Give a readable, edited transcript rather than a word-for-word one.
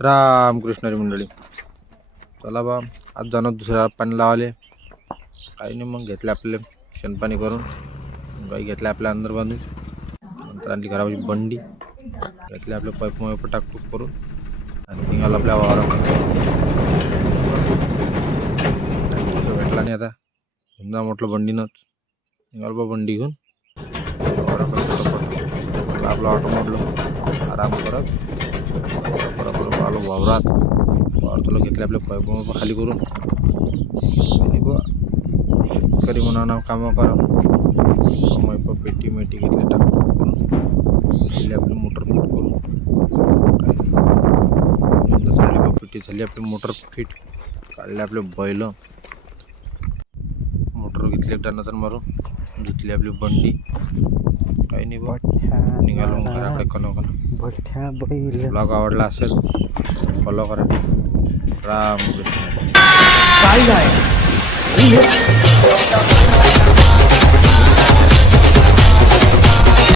रामकृष्ण मंडळी. चला बा, आज जाणं दुसऱ्या पाणी लावाले. काही नाही, मग घेतले आपले शेणपाणी करून, गाई घेतल्या आपल्या अंदर बांधून. नंतर आणली घराची बंडी, घेतले आपले पाईप मग टाकटूक करून आणि निघालो आपल्या वावरात. भेटला नाही आता, समजा म्हटलं बंडीनंच निघालो बा. बंडी घेऊन आपला ऑटो मोडलो, आराम करत बरोबर आलो वावरात. तुला घेतले आपले पाईप खाली करून शेतकरी म्हणा कामं करा. पेटी मेटी घेतली टाकून गेली आपली मोटर फिट करून. पेटी झाली आपली मोटर फिट, काढले आपले बैल, मोटर घेतली टनातन मारून, घेतली आपली बंडी. काही नाही बा, निघालो मग घराकडे. ब्लॉग आवडला असेल फॉलो करा. राम.